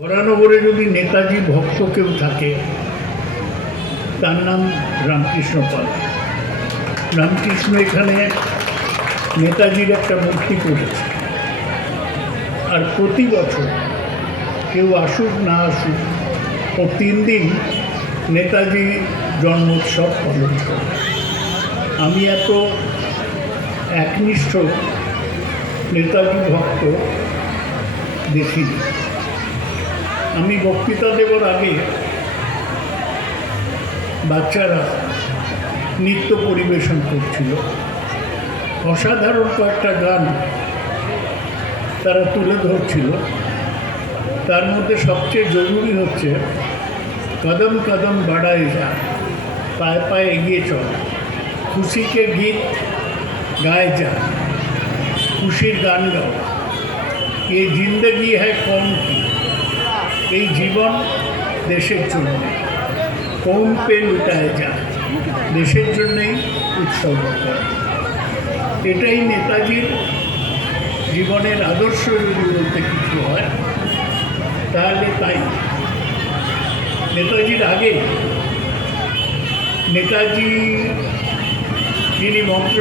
বরানগরে যদি নেতাজি ভক্ত কেউ থাকে তার নাম রামকৃষ্ণ পাল। রামকৃষ্ণ এখানে নেতাজির একটা মূর্তি করেছে, আর প্রতি বছর কেউ আসুক না আসুক ও 3 দিন নেতাজি জন্মোৎসব পালন করে। আমি এত একনিষ্ঠ নেতাজি ভক্ত দেখিনি। আমি বক্তৃতা দেবার আগে বাচ্চারা নৃত্য পরিবেশন করছিল, অসাধারণ কয়েকটা গান তারা তুলে ধরছিল। তার মধ্যে সবচেয়ে জরুরি হচ্ছে কদম কদম বাড়ায় যা, পায়ে পায়ে এগিয়ে চল, খুশিকে গীত গায়ে যা, খুশির গান গাও, এ জিন্দগি হ্যায় কম কি, এই জীবন দেশের জন্য, কৌন পে লুটায় যা, দেশের জন্যই উৎসর্গ করা। এটাই নেতাজির জীবনের আদর্শ যদি বলতে কিছু হয় তাহলে তাই। নেতাজির আগে নেতাজি যিনি মন্ত্র